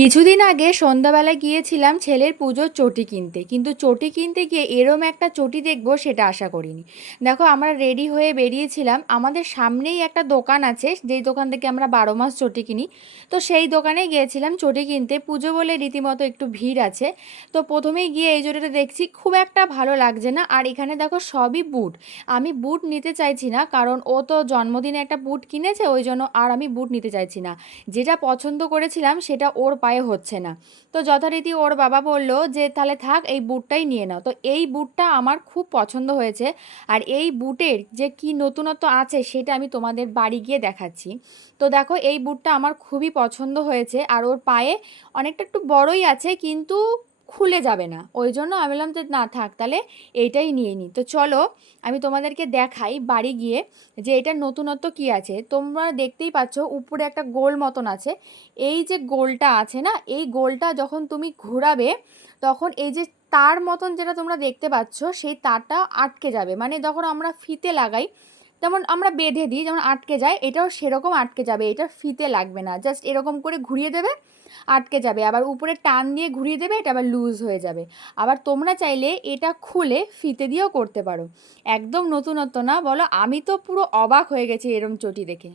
কিছুদিন আগে সন্ধ্যাবেলায় গিয়েছিলাম ছেলের পুজোর চটি কিনতে, কিন্তু চটি কিনতে গিয়ে এরম একটা চটি দেখবো সেটা আশা করিনি। দেখো, আমরা রেডি হয়ে বেরিয়েছিলাম, আমাদের সামনেই একটা দোকান আছে যেই দোকান থেকে আমরা 12 মাস চটি কিনি। তো সেই দোকানে গিয়েছিলাম চটি কিনতে, পুজো বলে রীতিমতো একটু ভিড় আছে। তো প্রথমেই গিয়ে এই চটিটা দেখছি, খুব একটা ভালো লাগছে না। আর এখানে দেখো সবই বুট। আমি বুট নিতে চাইছি না, কারণ ও তো জন্মদিনে একটা বুট কিনেছে, ওই জন্য আর আমি বুট নিতে চাইছি না। যেটা পছন্দ করেছিলাম সেটা ওর পায়ে হচ্ছে না। তো যথারীতি ওর বাবা বলল যে তাহলে থাক, এই বুটটাই নিয়ে নাও। তো এই বুটটা আমার খুব পছন্দ হয়েছে। আর এই বুটের যে কি নতুনত্ব আছে সেটা আমি তোমাদের বাড়ি গিয়ে দেখাচ্ছি। তো দেখো, এই বুটটা আমার খুবই পছন্দ হয়েছে। আর ওর পায়ে অনেকটা একটু বড়ই আছে, কিন্তু খুলে যাবে না, ওই জন্য আমি বললাম যে না থাক, তাহলে এইটাই নিয়ে নিই। তো চলো, আমি তোমাদেরকে দেখাই বাড়ি গিয়ে যে এটার নতুনত্ব কি আছে। তোমরা দেখতেই পাচ্ছ উপরে একটা গোল মতন আছে। এই যে গোলটা আছে না, এই গোলটা যখন তুমি ঘোরাবে, তখন এই যে তার মতন যেটা তোমরা দেখতে পাচ্ছ সেই তারটা আটকে যাবে। মানে যখন আমরা ফিতে লাগাই, যেমন আমরা বেঁধে দিই যেমন আটকে যায়, এটাও সেরকম আটকে যাবে। এটা ফিতে লাগবে না, জাস্ট এরকম করে ঘুরিয়ে দেবে, আটকে যাবে। আবার উপরে টান দিয়ে ঘুরিয়ে দেবে, এটা আবার লুজ হয়ে যাবে। আবার তোমরা চাইলে এটা খুলে ফিতে দিয়েও করতে পারো। একদম নতুনত্ব না বলো? আমি তো পুরো অবাক হয়ে গেছি এরম চটি দেখে।